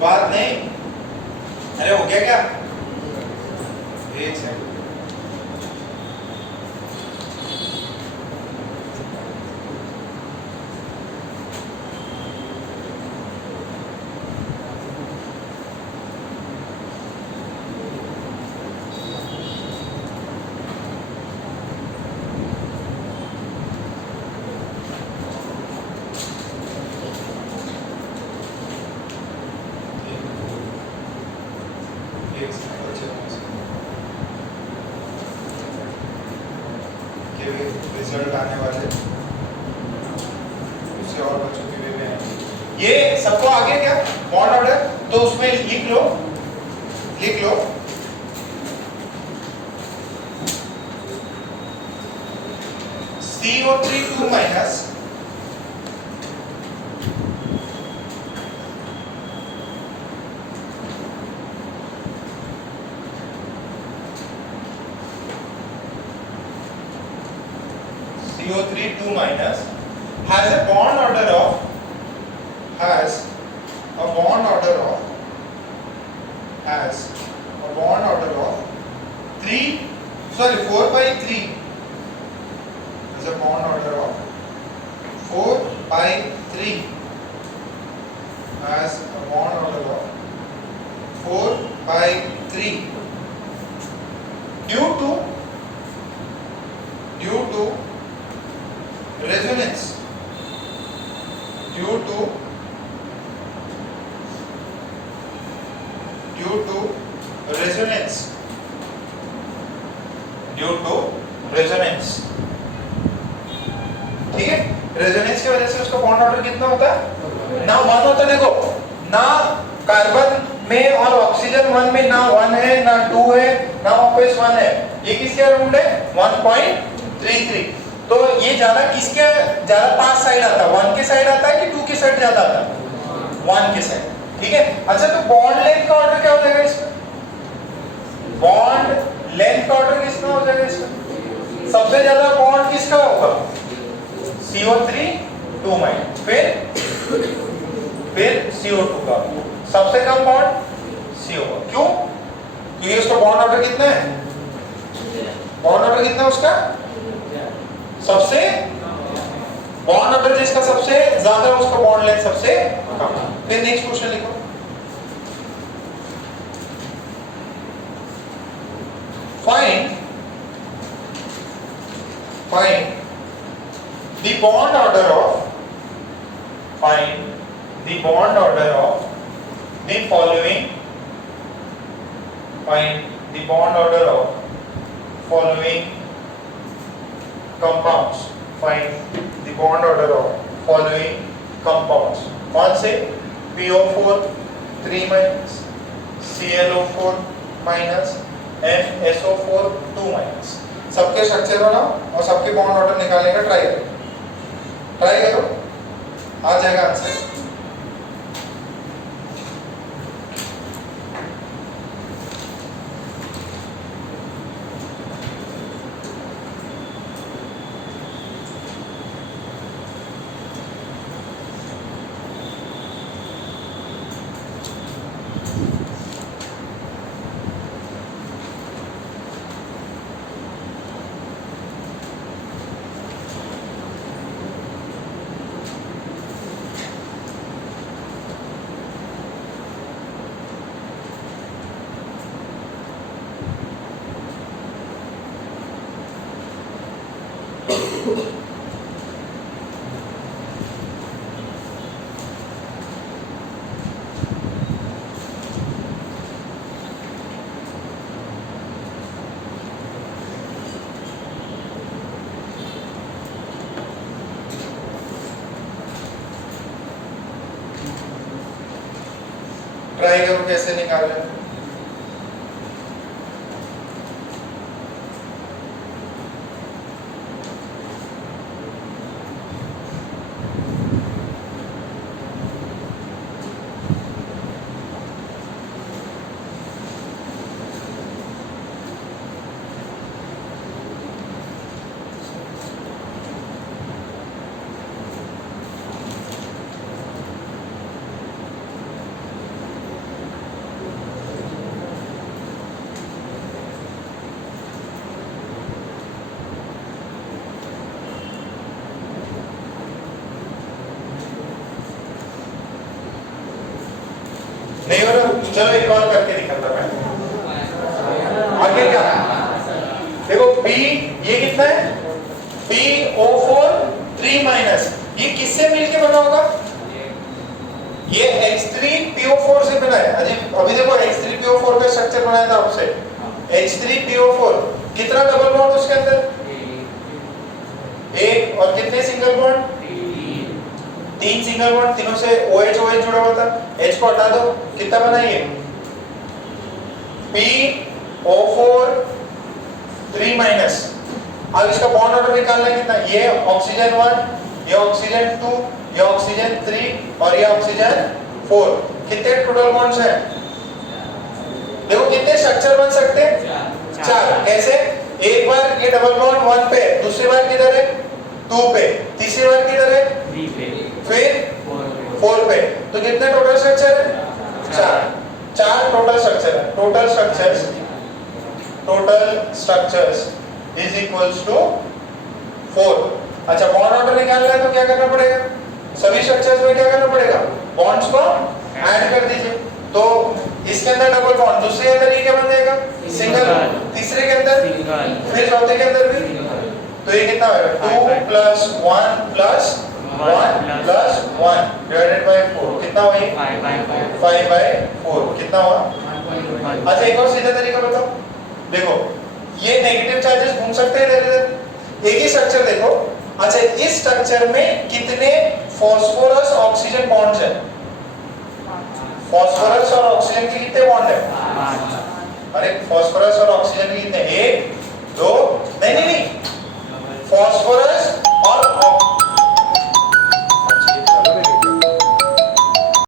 बात नहीं, अरे हो गया क्या? एक सेकंड। रिजल्ट आने वाले उससे और बच्चों के वे में है। ये सबको आगे क्या बॉन्ड ऑर्डर, तो उसमें लिख लो CO3 2 minus CO3 2 minus has a bond order of 4/3 has a bond order of 4/3 has a bond order of 4/3 due to resonance, due to resonance, ठीक है। रेजोनेंस की वजह से उसका बॉन्ड ऑर्डर कितना होता है? ना 1 होता है। देखो ना कार्बन में और ऑक्सीजन 1 में ना 1 है ना 2 है ना वापस 1 है, ये किसके अराउंड है? 1.33। तो ये ज्यादा किसके ज्यादा पास साइड आता है? 1 के साइड आता है कि 2 के साइड ज्यादा आता है? 1 के साइड, ठीक है। अच्छा तो बॉन्ड लेंथ का ऑर्डर क्या हो जाएगा इसका? बॉन्ड लेंथ का ऑर्डर किसका हो जाएगा इसका? सबसे ज्यादा बॉन्ड किसका होगा? CO3 2 माइनस, फिर CO2 का। सबसे कम बॉन्ड CO। क्यों? क्योंकि उसका बॉन्ड ऑर्डर कितना है? बॉन्ड ऑर्डर कितना है उसका? सबसे बॉन्ड ऑर्डर जिसका सबसे ज्यादा है उसका बॉन्ड लेंथ सबसे कम। फिर नेक्स्ट क्वेश्चन लिखो। Find the bond order of the following compounds. Find the bond order of following compounds. कौन से? PO4 3 minus, ClO4 minus and SO4 2 minus। सबके स्ट्रक्चर बनाओ और सबके बॉन्ड ऑर्डर निकालने का ट्राई करो, आ जाएगा आंसर। ट्राई करो कैसे निकाल रहे हो। नहीं हो रहा? चलो एक और करके दिखाता मैं। आगे क्या? देखो P ये कितना है? PO4 3 माइनस, ये किससे मिलके बना होगा? ये H3PO4 से बना है। अभी देखो H3PO4 का स्ट्रक्चर बनाया था आपसे। H3PO4 कितना डबल बॉन्ड उसके अंदर? एक। और कितने सिंगल बॉन्ड? 3 सिंगल बॉन्ड, तीनों से OH जुड़ा हुआ था। H को हटा दो, कितना बना ये? PO4 3 minus. अब इसका बॉन्ड ऑर्डर निकालना है कितना? ये ऑक्सीजन 1, ये ऑक्सीजन 2, ये ऑक्सीजन 3 और ये ऑक्सीजन 4। कितने टोटल बॉन्ड्स हैं? देखो कितने स्ट्रक्चर बन सकते हैं? 4। कैसे? एक बार ये डबल बॉन्ड 1 पे, दूसरी बार किधर है? 2 पे, तीसरी बार किधर है? 3 पे, फिर 4 पे। तो कितने टोटल स्ट्रक्चर है? 4 टोटल स्ट्रक्चर है। Total structures is equals to 4। अच्छा बॉन्ड ऑर्डर निकालना है तो क्या करना पड़ेगा? सभी स्ट्रक्चर्स में क्या करना पड़ेगा? बॉन्ड्स को ऐड कर दीजिए। तो इसके अंदर डबल बॉन्ड, दूसरे के अंदर ये क्या बन जाएगा सिंगल, तीसरे के अंदर फिर चौथे के अंदर भी, तो ये कितना होगा 2 + 1 + 1 + 1 डिवाइडेड बाय 4 कितना हुआ ये 5/4 कितना हुआ। अच्छा एक और सीधा तरीका बताओ, देखो ये नेगेटिव चार्जेस घूम सकते हैं इधर उधर, एक ही स्ट्रक्चर देखो। अच्छा इस स्ट्रक्चर में कितने फास्फोरस ऑक्सीजन बॉन्ड्स हैं, फास्फोरस और ऑक्सीजन के कितने बॉन्ड है